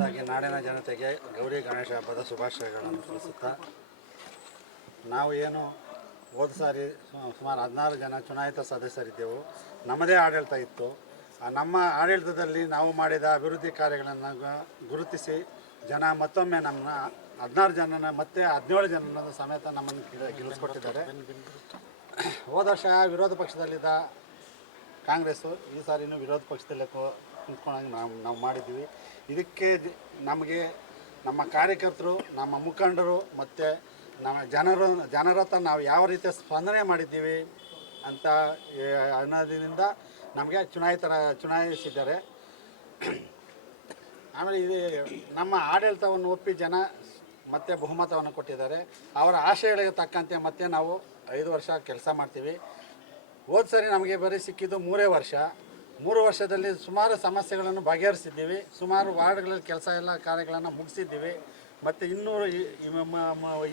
ಮೊದಲನೇದಾಗಿ ನಾಡಿನ ಜನತೆಗೆ ಗೌರಿ ಗಣೇಶ ಹಬ್ಬದ ಶುಭಾಶಯಗಳನ್ನು ತಿಳಿಸುತ್ತಾ, ನಾವು ಏನು ಹೋದ ಸಾರಿ ಸುಮಾರು 16 ಜನ ಚುನಾಯಿತ ಸದಸ್ಯರಿದ್ದೆವು. ನಮ್ಮದೇ ಆಡಳಿತ ಇತ್ತು. ನಮ್ಮ ಆಡಳಿತದಲ್ಲಿ ನಾವು ಮಾಡಿದ ಅಭಿವೃದ್ಧಿ ಕಾರ್ಯಗಳನ್ನು ಗುರುತಿಸಿ ಜನ ಮತ್ತೊಮ್ಮೆ ನಮ್ಮನ್ನ 16 ಜನನ ಮತ್ತೆ 17 ಜನನ ಸಮೇತ ನಮ್ಮನ್ನು ಗೆಲ್ಲಿಸ್ಕೊಟ್ಟಿದ್ದಾರೆ. ಹೋದ ವರ್ಷ ವಿರೋಧ ಪಕ್ಷದಲ್ಲಿದ್ದ ಕಾಂಗ್ರೆಸ್ಸು ಈ ಸಾರಿನೂ ವಿರೋಧ ಪಕ್ಷದಲ್ಲೇ ಕುಂತ್ಕೊಂಡಂಗೆ ನಾವು ಮಾಡಿದ್ದೀವಿ. ಇದಕ್ಕೆ ನಮಗೆ ನಮ್ಮ ಕಾರ್ಯಕರ್ತರು, ನಮ್ಮ ಮುಖಂಡರು ಮತ್ತು ನಮ್ಮ ಜನರ ಹತ್ರ ನಾವು ಯಾವ ರೀತಿಯ ಸ್ಪಂದನೆ ಮಾಡಿದ್ದೀವಿ ಅಂತ ಅನ್ನೋದ್ರಿಂದ ನಮಗೆ ಚುನಾಯಿಸಿದ್ದಾರೆ. ಆಮೇಲೆ ಇದು ನಮ್ಮ ಆಡಳಿತವನ್ನು ಒಪ್ಪಿ ಜನ ಮತ್ತೆ ಬಹುಮತವನ್ನು ಕೊಟ್ಟಿದ್ದಾರೆ. ಅವರ ಆಶಯಗಳಿಗೆ ತಕ್ಕಂತೆ ಮತ್ತೆ ನಾವು 5 ವರ್ಷ ಕೆಲಸ ಮಾಡ್ತೀವಿ. ಹೋದ ಸರಿ ನಮಗೆ ಬರೀ ಸಿಕ್ಕಿದ್ದು 3 ವರ್ಷ. 3 ವರ್ಷದಲ್ಲಿ ಸುಮಾರು ಸಮಸ್ಯೆಗಳನ್ನು ಬಗೆಹರಿಸಿದ್ದೀವಿ. ಸುಮಾರು ವಾರ್ಡ್ಗಳಲ್ಲಿ ಕಾರ್ಯಗಳನ್ನು ಮುಗಿಸಿದ್ದೀವಿ. ಮತ್ತು ಇನ್ನೂ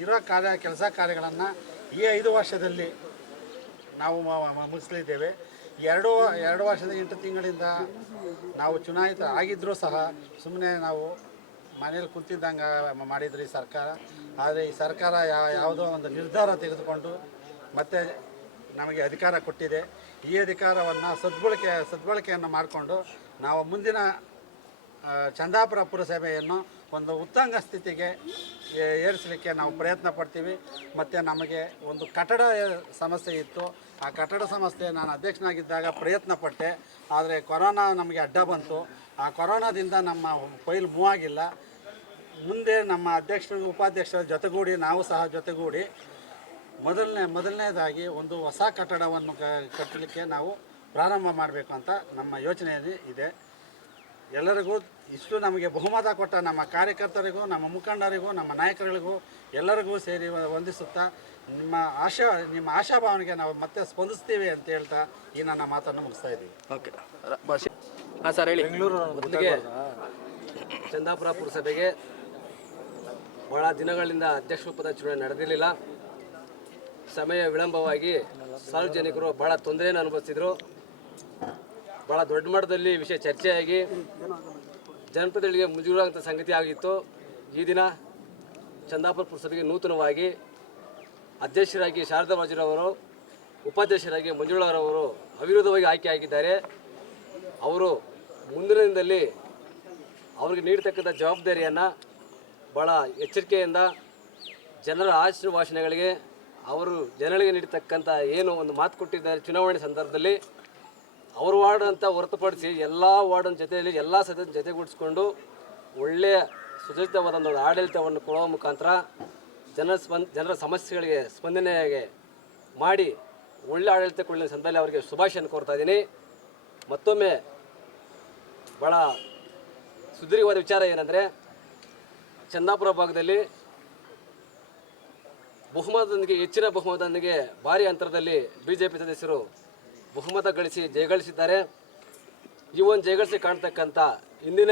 ಇರೋ ಕೆಲಸ ಕಾರ್ಯಗಳನ್ನು ಈ 5 ವರ್ಷದಲ್ಲಿ ನಾವು ಮುಗಿಸಲಿದ್ದೇವೆ. 2 ವರ್ಷದ 8 ತಿಂಗಳಿಂದ ನಾವು ಚುನಾಯಿತ ಆಗಿದ್ದರೂ ಸಹ ಸುಮ್ಮನೆ ನಾವು ಮನೇಲಿ ಕುಂತಿದ್ದಂಗೆ ಮಾಡಿದ್ರು ಈ ಸರ್ಕಾರ. ಆದರೆ ಈ ಸರ್ಕಾರ ಯಾವುದೋ ಒಂದು ನಿರ್ಧಾರ ತೆಗೆದುಕೊಂಡು ಮತ್ತೆ ನಮಗೆ ಅಧಿಕಾರ ಕೊಟ್ಟಿದೆ. ಈ ಅಧಿಕಾರವನ್ನು ಸದ್ಬಳಕೆಯನ್ನು ಮಾಡಿಕೊಂಡು ನಾವು ಮುಂದಿನ ಚಂದಾಪುರ ಪುರಸಭೆಯನ್ನು ಒಂದು ಉತ್ತುಂಗ ಸ್ಥಿತಿಗೆ ಏರಿಸಲಿಕ್ಕೆ ನಾವು ಪ್ರಯತ್ನ ಪಡ್ತೀವಿ. ಮತ್ತು ನಮಗೆ ಒಂದು ಕಟ್ಟಡ ಸಮಸ್ಯೆ ಇತ್ತು. ಆ ಕಟ್ಟಡ ಸಮಸ್ಯೆ ನಾನು ಅಧ್ಯಕ್ಷನಾಗಿದ್ದಾಗ ಪ್ರಯತ್ನ ಪಟ್ಟೆ. ಆದರೆ ಕೊರೋನಾ ನಮಗೆ ಅಡ್ಡ ಬಂತು. ಆ ಕೊರೋನಾದಿಂದ ನಮ್ಮ ಫೈಲ್ ಮೂವ್ ಆಗಿಲ್ಲ. ಮುಂದೆ ನಮ್ಮ ಅಧ್ಯಕ್ಷರು ಉಪಾಧ್ಯಕ್ಷರ ಜೊತೆಗೂಡಿ ನಾವು ಸಹ ಜೊತೆಗೂಡಿ ಮೊದಲನೇದಾಗಿ ಒಂದು ಹೊಸ ಕಟ್ಟಡವನ್ನು ಕಟ್ಟಲಿಕ್ಕೆ ನಾವು ಪ್ರಾರಂಭ ಮಾಡಬೇಕು ಅಂತ ನಮ್ಮ ಯೋಚನೆಯಲ್ಲಿ ಇದೆ. ಎಲ್ಲರಿಗೂ ಇಷ್ಟು ನಮಗೆ ಬಹುಮತ ಕೊಟ್ಟ ನಮ್ಮ ಕಾರ್ಯಕರ್ತರಿಗೂ, ನಮ್ಮ ಮುಖಂಡರಿಗೂ, ನಮ್ಮ ನಾಯಕರಿಗೂ ಎಲ್ಲರಿಗೂ ಸೇರಿ ವಂದಿಸುತ್ತಾ ನಿಮ್ಮ ಆಶಾಭಾವನೆಗೆ ನಾವು ಮತ್ತೆ ಸ್ಪಂದಿಸ್ತೀವಿ ಅಂತ ಹೇಳ್ತಾ ಈ ನನ್ನ ಮಾತನ್ನು ಮುಗಿಸ್ತಾ ಇದ್ದೀವಿ. ಓಕೆ ಹಾಂ ಸರ್ ಹೇಳಿ. ಬೆಂಗಳೂರು ಮೊದಲಿಗೆ ಚಂದಾಪುರ ಪುರಸಭೆಗೆ ಭಾಳ ದಿನಗಳಿಂದ ಅಧ್ಯಕ್ಷ ರೂಪದ ಚುನಾವಣೆ ನಡೆದಿರಲಿಲ್ಲ. ಸಮಯ ವಿಳಂಬವಾಗಿ ಸಾರ್ವಜನಿಕರು ಭಾಳ ತೊಂದರೆಯನ್ನು ಅನುಭವಿಸಿದರು. ಭಾಳ ದೊಡ್ಡ ಮಟ್ಟದಲ್ಲಿ ವಿಷಯ ಚರ್ಚೆಯಾಗಿ ಜನಪ್ರತಿನಿಧಿಗಳಿಗೆ ಮುಜುಗರಾದಂಥ ಸಂಗತಿ ಆಗಿತ್ತು. ಈ ದಿನ ಚಂದಾಪುರ ಪುರಸಭೆಗೆ ನೂತನವಾಗಿ ಅಧ್ಯಕ್ಷರಾಗಿ ಶಾರದಾ ರಾಜರವರು, ಉಪಾಧ್ಯಕ್ಷರಾಗಿ ಮಂಜುಳಾರವರು ಅವಿರೋಧವಾಗಿ ಆಯ್ಕೆಯಾಗಿದ್ದಾರೆ. ಅವರು ಮುಂದಿನ ದಿನದಲ್ಲಿ ಅವರಿಗೆ ನೀಡತಕ್ಕಂಥ ಜವಾಬ್ದಾರಿಯನ್ನು ಭಾಳ ಎಚ್ಚರಿಕೆಯಿಂದ ಜನರ ಆಶೀರ್ವಾದನೆಗಳಿಗೆ ಅವರು ಜನರಿಗೆ ನೀಡತಕ್ಕಂಥ ಏನು ಒಂದು ಮಾತು ಕೊಟ್ಟಿದ್ದಾರೆ ಚುನಾವಣೆ ಸಂದರ್ಭದಲ್ಲಿ, ಅವ್ರ ವಾರ್ಡ್ ಅಂತ ಹೊರತುಪಡಿಸಿ ಎಲ್ಲ ವಾರ್ಡಿನ ಜೊತೆಯಲ್ಲಿ ಎಲ್ಲ ಸದಸ್ಯರ ಜೊತೆಗೂಡಿಸ್ಕೊಂಡು ಒಳ್ಳೆಯ ಸುಸಜ್ಜಿತವಾದ ಒಂದು ಆಡಳಿತವನ್ನು ಕೊಡುವ ಮುಖಾಂತರ ಜನರ ಸಮಸ್ಯೆಗಳಿಗೆ ಸ್ಪಂದನೆಗೆ ಮಾಡಿ ಒಳ್ಳೆ ಆಡಳಿತ ಕೊಡಲಿನ ಸಂದರ್ಭದಲ್ಲಿ ಅವರಿಗೆ ಶುಭಾಶಯವನ್ನು ಕೋರ್ತಾ ಇದ್ದೀನಿ. ಮತ್ತೊಮ್ಮೆ ಭಾಳ ಸುದೀರ್ಘವಾದ ವಿಚಾರ ಏನಂದರೆ, ಚಂದಾಪುರ ಭಾಗದಲ್ಲಿ ಬಹುಮತದೊಂದಿಗೆ ಹೆಚ್ಚಿನ ಬಹುಮತದೊಂದಿಗೆ ಭಾರಿ ಅಂತರದಲ್ಲಿ BJP ಸದಸ್ಯರು ಬಹುಮತ ಗಳಿಸಿ ಜಯಗಳಿಸಿದ್ದಾರೆ. ಈ ಒಂದು ಜಯಗಳಿಸಿ ಕಾಣ್ತಕ್ಕಂಥ ಇಂದಿನ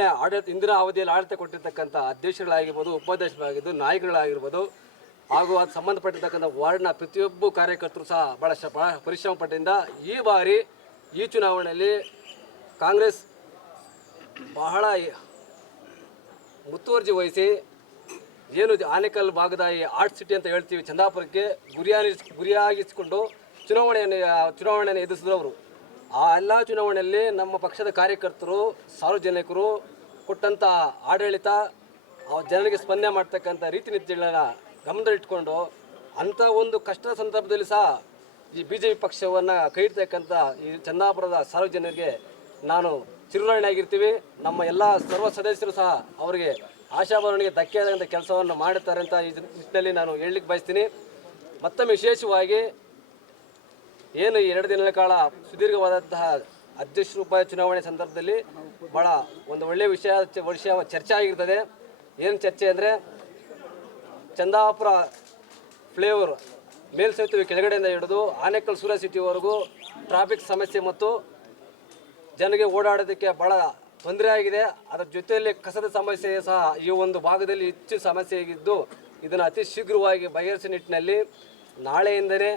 ಅವಧಿಯಲ್ಲಿ ಆಡಳಿತ ಕೊಟ್ಟಿರ್ತಕ್ಕಂಥ ಅಧ್ಯಕ್ಷಗಳಾಗಿರ್ಬೋದು, ಉಪಾಧ್ಯಕ್ಷರಾಗಿರ್ಬೋದು, ನಾಯಕರುಗಳಾಗಿರ್ಬೋದು ಹಾಗೂ ಅದು ಸಂಬಂಧಪಟ್ಟಿರ್ತಕ್ಕಂಥ ವಾರ್ಡ್ನ ಪ್ರತಿಯೊಬ್ಬ ಕಾರ್ಯಕರ್ತರು ಸಹ ಭಾಳ ಪರಿಶ್ರಮ ಪಟ್ಟಿಂದ ಈ ಬಾರಿ ಈ ಚುನಾವಣೆಯಲ್ಲಿ ಕಾಂಗ್ರೆಸ್ ಬಹಳ ಮುತುವರ್ಜಿ ವಹಿಸಿ ಏನು ಆನೇಕಲ್ ಭಾಗದ ಈ ಆರ್ಟ್ ಸಿಟಿ ಅಂತ ಹೇಳ್ತೀವಿ ಚಂದಾಪುರಕ್ಕೆ ಗುರಿಯಾಗಿಸಿಕೊಂಡು ಚುನಾವಣೆಯನ್ನು ಎದುರಿಸಿದ್ರು ಅವರು. ಆ ಎಲ್ಲ ಚುನಾವಣೆಯಲ್ಲಿ ನಮ್ಮ ಪಕ್ಷದ ಕಾರ್ಯಕರ್ತರು, ಸಾರ್ವಜನಿಕರು ಕೊಟ್ಟಂಥ ಆಡಳಿತ, ಜನರಿಗೆ ಸ್ಪಂದನೆ ಮಾಡ್ತಕ್ಕಂಥ ರೀತಿ ನೀತಿಗಳನ್ನು ಗಮನದಲ್ಲಿಟ್ಕೊಂಡು ಅಂಥ ಒಂದು ಕಷ್ಟದ ಸಂದರ್ಭದಲ್ಲಿ ಸಹ ಈ BJP ಪಕ್ಷವನ್ನು ಕೈ ಹಿಡ್ತಕ್ಕಂಥ ಈ ಚಂದಾಪುರದ ಸಾರ್ವಜನಿಕರಿಗೆ ನಾನು ಚಿರಋಣಿಯಾಗಿರ್ತೀವಿ. ನಮ್ಮ ಎಲ್ಲ ಸರ್ವ ಸದಸ್ಯರು ಸಹ ಅವರಿಗೆ ಆಶಾಭಾವನೆಗೆ ಧಕ್ಕೆಯಾದಂಥ ಕೆಲಸವನ್ನು ಮಾಡುತ್ತಾರೆ ಅಂತ ಈ ನಿಟ್ಟಿನಲ್ಲಿ ನಾನು ಹೇಳಲಿಕ್ಕೆ ಬಯಸ್ತೀನಿ. ಮತ್ತೊಮ್ಮೆ ವಿಶೇಷವಾಗಿ ಏನು 2 ದಿನಗಳ ಕಾಲ ಸುದೀರ್ಘವಾದಂತಹ ಅಧ್ಯಕ್ಷ ರೂಪ ಚುನಾವಣೆ ಸಂದರ್ಭದಲ್ಲಿ ಭಾಳ ಒಂದು ಒಳ್ಳೆಯ ವಿಷಯ ಚರ್ಚೆ ಆಗಿರ್ತದೆ. ಏನು ಚರ್ಚೆ ಅಂದರೆ, ಚಂದಾಪುರ ಫ್ಲೇವರ್ ಮೇಲ್ಸೇತುವೆ ಕೆಳಗಡೆಯಿಂದ ಹಿಡಿದು ಆನೇಕಲ್ ಸೂರ್ಯ ಸಿಟಿವರೆಗೂ ಟ್ರಾಫಿಕ್ ಸಮಸ್ಯೆ ಮತ್ತು ಜನರಿಗೆ ಓಡಾಡೋದಕ್ಕೆ ಭಾಳ ತೊಂದರೆ ಆಗಿದೆ. ಅದರ ಜೊತೆಯಲ್ಲಿ ಕಸದ ಸಮಸ್ಯೆ ಸಹ ಈ ಒಂದು ಭಾಗದಲ್ಲಿ ಹೆಚ್ಚು ಸಮಸ್ಯೆ ಆಗಿದ್ದು, ಇದನ್ನು ಅತಿ ಶೀಘ್ರವಾಗಿ ಬಗೆಹರಿಸುವ ನಿಟ್ಟಿನಲ್ಲಿ ನಾಳೆಯಿಂದಲೇ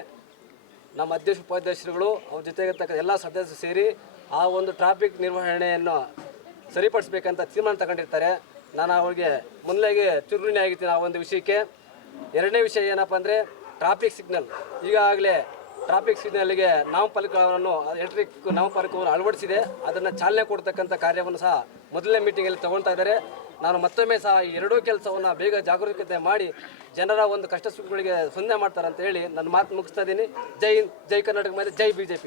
ನಮ್ಮ ಅಧ್ಯಕ್ಷ ಉಪಾಧ್ಯಕ್ಷರುಗಳು ಅವ್ರ ಜೊತೆಗಿರ್ತಕ್ಕ ಎಲ್ಲ ಸದಸ್ಯರು ಸೇರಿ ಆ ಒಂದು ಟ್ರಾಫಿಕ್ ನಿರ್ವಹಣೆಯನ್ನು ಸರಿಪಡಿಸಬೇಕಂತ ತೀರ್ಮಾನ ತಗೊಂಡಿರ್ತಾರೆ. ನಾನು ಅವ್ರಿಗೆ ಮೊದಲಿಗೆ ಚುರುಣಿ ಆಗಿರ್ತೀನಿ ಆ ಒಂದು ವಿಷಯಕ್ಕೆ. ಎರಡನೇ ವಿಷಯ ಏನಪ್ಪ ಅಂದರೆ ಟ್ರಾಫಿಕ್ ಸಿಗ್ನಲ್. ಈಗಾಗಲೇ ಟ್ರಾಫಿಕ್ ಸಿಗ್ನಲ್ಗೆ ನಾಮಫಲಕವನ್ನು ಎಲೆಕ್ಟ್ರಿಕ್ ನಾಮಫಲಕವನ್ನು ಅಳವಡಿಸಿದೆ. ಅದನ್ನು ಚಾಲನೆ ಕೊಡ್ತಕ್ಕಂಥ ಕಾರ್ಯವನ್ನು ಸಹ ಮೊದಲನೇ ಮೀಟಿಂಗಲ್ಲಿ ತಗೊಳ್ತಾ ಇದ್ದಾರೆ. ನಾನು ಮತ್ತೊಮ್ಮೆ ಸಹ ಈ ಎರಡೂ ಕೆಲಸವನ್ನು ಬೇಗ ಜಾಗರೂಕತೆ ಮಾಡಿ ಜನರ ಒಂದು ಕಷ್ಟ ಸುಖಗಳಿಗೆ ಸ್ಪಂದನೆ ಮಾಡ್ತಾರೆ ಅಂತ ಹೇಳಿ ನನ್ನ ಮಾತು ಮುಗಿಸ್ತಾ ಇದ್ದೀನಿ. ಜೈ ಹಿಂದ್, ಜೈ ಕರ್ನಾಟಕ, ಮೇಲೆ ಜೈ BJP.